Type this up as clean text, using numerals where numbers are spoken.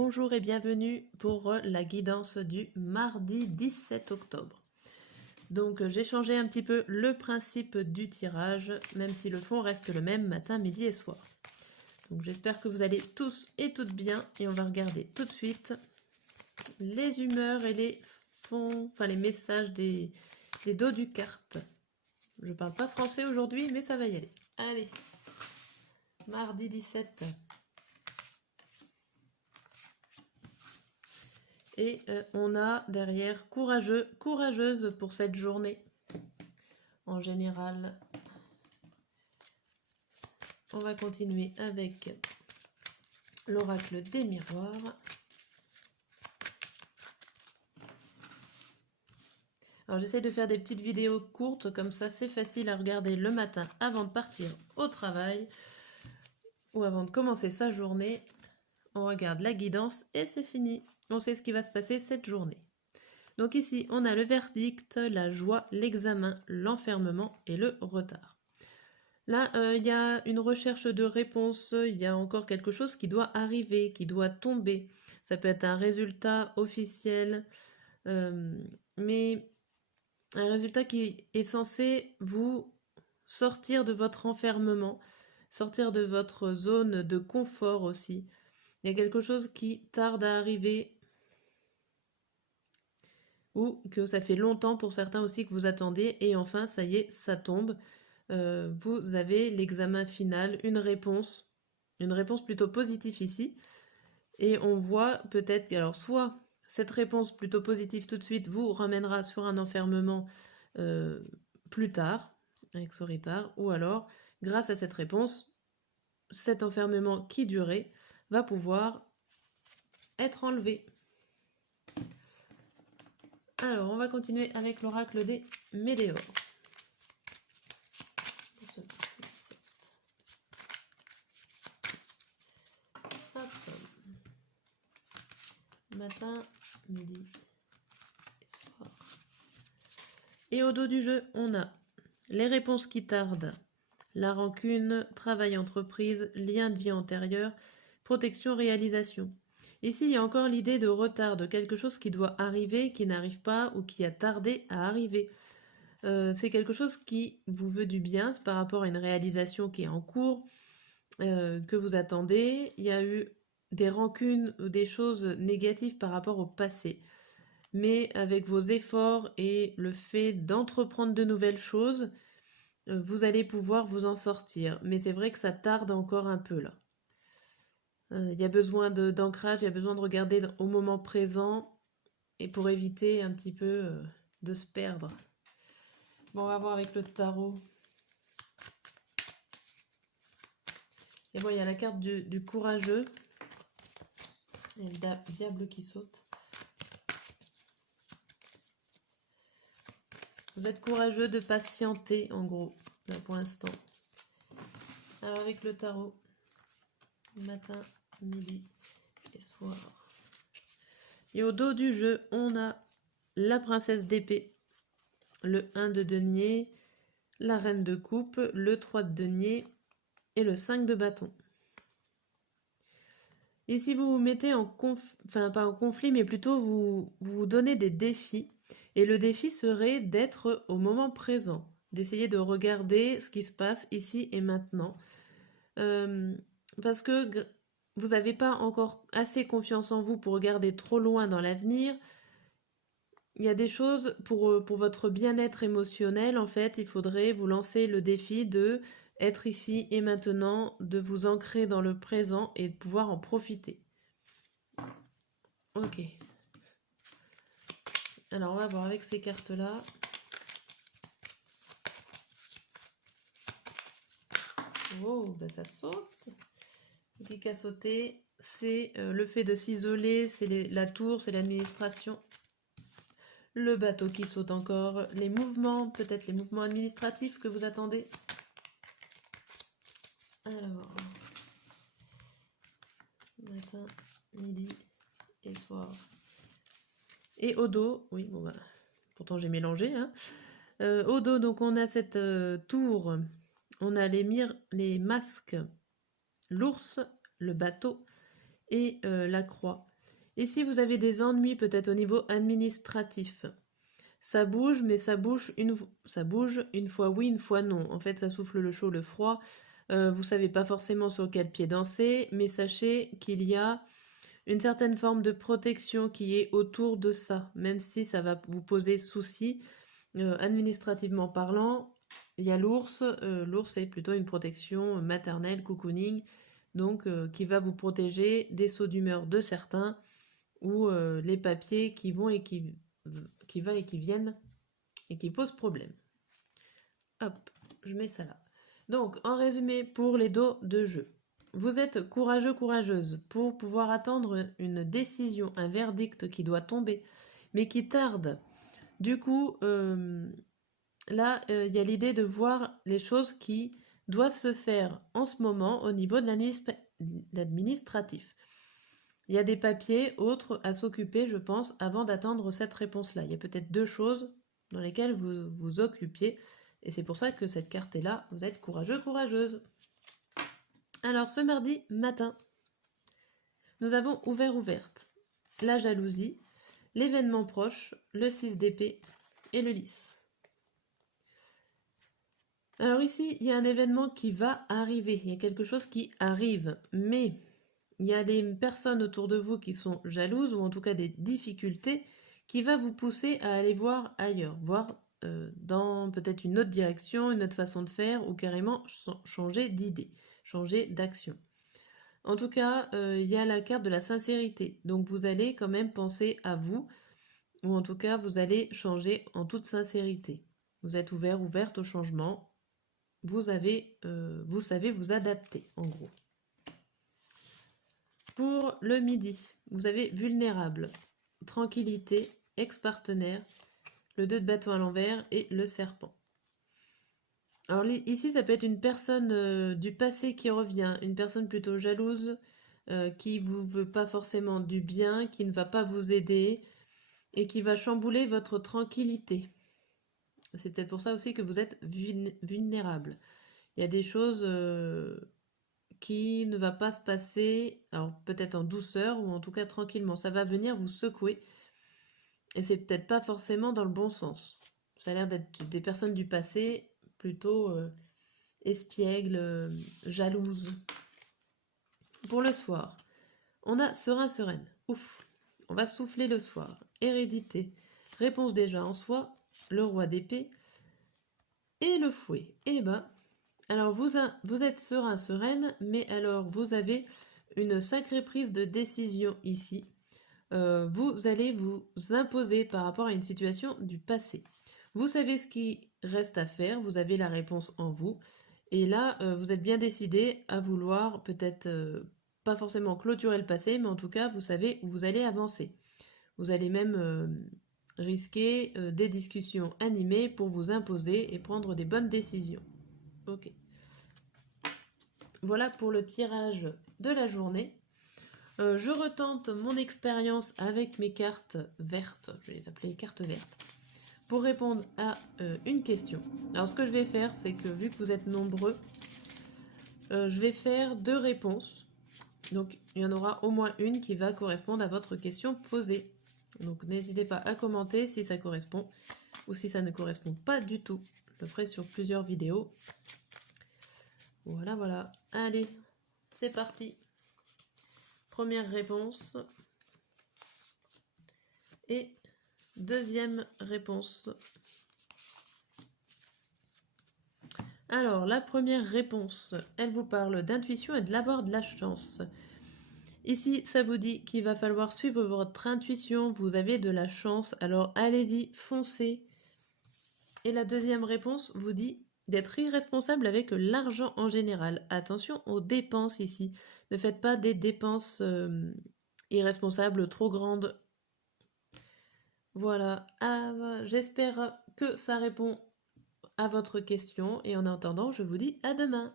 Bonjour et bienvenue pour la guidance du mardi 17 octobre. Donc j'ai changé un petit peu le principe du tirage, même si le fond reste le même matin, midi et soir. Donc j'espère que vous allez tous et toutes bien et on va regarder tout de suite les humeurs et les fonds, enfin les messages des dos du carte. Je parle pas français aujourd'hui, mais ça va y aller. Allez, mardi 17. Et on a derrière courageux, courageuse pour cette journée. En général, on va continuer avec l'oracle des miroirs. Alors j'essaie de faire des petites vidéos courtes, comme ça c'est facile à regarder le matin avant de partir au travail ou avant de commencer sa journée. On regarde la guidance et c'est fini. On sait ce qui va se passer cette journée. Donc ici, on a le verdict, la joie, l'examen, l'enfermement et le retard. Là, il y a une recherche de réponse, il y a encore quelque chose qui doit arriver, qui doit tomber. Ça peut être un résultat officiel, mais un résultat qui est censé vous sortir de votre enfermement, sortir de votre zone de confort aussi. Il y a quelque chose qui tarde à arriver ou que ça fait longtemps pour certains aussi que vous attendez et enfin ça y est, ça tombe. Vous avez l'examen final, une réponse plutôt positive ici et on voit peut-être, alors soit cette réponse plutôt positive tout de suite vous ramènera sur un enfermement plus tard, avec ce retard, ou alors grâce à cette réponse, cet enfermement qui durait va pouvoir être enlevé. Alors, on va continuer avec l'oracle des météores. Hop. Matin, midi et soir. Et au dos du jeu, on a les réponses qui tardent, la rancune, travail entreprise, lien de vie antérieur, protection, réalisation. Ici, il y a encore l'idée de retard, de quelque chose qui doit arriver, qui n'arrive pas ou qui a tardé à arriver. C'est quelque chose qui vous veut du bien, c'est par rapport à une réalisation qui est en cours, que vous attendez. Il y a eu des rancunes ou des choses négatives par rapport au passé. Mais avec vos efforts et le fait d'entreprendre de nouvelles choses, vous allez pouvoir vous en sortir. Mais c'est vrai que ça tarde encore un peu là. Il y a besoin d'ancrage, il y a besoin de regarder au moment présent et pour éviter un petit peu de se perdre. Bon, on va voir avec le tarot. Et bon, il y a la carte du courageux et le diable qui saute. Vous êtes courageux de patienter, en gros, là pour l'instant. Alors avec le tarot, matin, midi et soir. Et au dos du jeu, on a la princesse d'épée, le 1 de denier, la reine de coupe, le 3 de denier et le 5 de bâton. Ici, vous vous mettez en enfin pas en conflit, mais plutôt vous donnez des défis. Et le défi serait d'être au moment présent, d'essayer de regarder ce qui se passe ici et maintenant. Parce que vous n'avez pas encore assez confiance en vous pour regarder trop loin dans l'avenir. Il y a des choses pour votre bien-être émotionnel, en fait, il faudrait vous lancer le défi de être ici et maintenant, de vous ancrer dans le présent et de pouvoir en profiter. Ok. Alors, on va voir avec ces cartes-là. Oh, ben ça saute. Ce qui a sauté, c'est le fait de s'isoler, c'est la tour, c'est l'administration. Le bateau qui saute encore, les mouvements, peut-être les mouvements administratifs que vous attendez. Alors, matin, midi et soir. Et au dos, oui, bon bah, pourtant j'ai mélangé, hein. Au dos, donc on a cette tour, on a les masques, l'ours, le bateau et la croix. Ici, vous avez des ennuis peut-être au niveau administratif. Ça bouge, mais ça bouge une fois oui, une fois non. En fait, ça souffle le chaud, le froid. Vous savez pas forcément sur quel pied danser, mais sachez qu'il y a une certaine forme de protection qui est autour de ça, même si ça va vous poser souci. Administrativement parlant, il y a l'ours. L'ours est plutôt une protection maternelle, cocooning, donc qui va vous protéger des sauts d'humeur de certains ou les papiers qui vont et qui va et qui viennent et qui posent problème. Hop, je mets ça là. Donc, en résumé, pour les dos de jeu, vous êtes courageux, courageuse pour pouvoir attendre une décision, un verdict qui doit tomber, mais qui tarde. Du coup, là, il y a l'idée de voir les choses qui doivent se faire en ce moment au niveau de l'administratif. Il y a des papiers autres à s'occuper, je pense, avant d'attendre cette réponse-là. Il y a peut-être 2 choses dans lesquelles vous vous occupiez, et c'est pour ça que cette carte est là. Vous êtes courageux, courageuse. Alors, ce mardi matin, nous avons ouverte, la jalousie, l'événement proche, le 6 d'épée et le lys. Alors ici, il y a un événement qui va arriver, il y a quelque chose qui arrive, mais il y a des personnes autour de vous qui sont jalouses, ou en tout cas des difficultés, qui va vous pousser à aller voir ailleurs, voir dans peut-être une autre direction, une autre façon de faire, ou carrément changer d'idée, changer d'action. En tout cas, il y a la carte de la sincérité, donc vous allez quand même penser à vous, ou en tout cas, vous allez changer en toute sincérité. Vous êtes ouverte au changement, vous savez vous adapter, en gros. Pour le midi, vous avez vulnérable, tranquillité, ex-partenaire, le 2 de bâton à l'envers et le serpent. Alors ici, ça peut être une personne du passé qui revient, une personne plutôt jalouse, qui vous veut pas forcément du bien, qui ne va pas vous aider et qui va chambouler votre tranquillité. C'est peut-être pour ça aussi que vous êtes vulnérable. Il y a des choses qui ne va pas se passer, alors peut-être en douceur ou en tout cas tranquillement. Ça va venir vous secouer et c'est peut-être pas forcément dans le bon sens. Ça a l'air d'être des personnes du passé plutôt espiègles, jalouses. Pour le soir, on a serein, sereine. Ouf, on va souffler le soir. Hérédité, réponse déjà en soi, le roi d'épée et le fouet. Eh ben, alors vous êtes serein, sereine, mais alors vous avez une sacrée prise de décision ici. Vous allez vous imposer par rapport à une situation du passé. Vous savez ce qui reste à faire, vous avez la réponse en vous. Et là, vous êtes bien décidé à vouloir peut-être pas forcément clôturer le passé, mais en tout cas, vous savez où vous allez avancer. Vous allez même risquer des discussions animées pour vous imposer et prendre des bonnes décisions. Ok. Voilà pour le tirage de la journée. Je retente mon expérience avec mes cartes vertes, je vais les appeler cartes vertes, pour répondre à une question. Alors ce que je vais faire, c'est que vu que vous êtes nombreux, je vais faire 2 réponses. Donc il y en aura au moins une qui va correspondre à votre question posée. Donc n'hésitez pas à commenter si ça correspond ou si ça ne correspond pas du tout. Je le ferai sur plusieurs vidéos. Voilà, voilà. Allez, c'est parti. Première réponse. Et deuxième réponse. Alors, la première réponse, elle vous parle d'intuition et de l'avoir de la chance. Ici, ça vous dit qu'il va falloir suivre votre intuition, vous avez de la chance, alors allez-y, foncez. Et la deuxième réponse vous dit d'être irresponsable avec l'argent en général. Attention aux dépenses ici. Ne faites pas des dépenses irresponsables trop grandes. Voilà, j'espère que ça répond à votre question et en attendant, je vous dis à demain.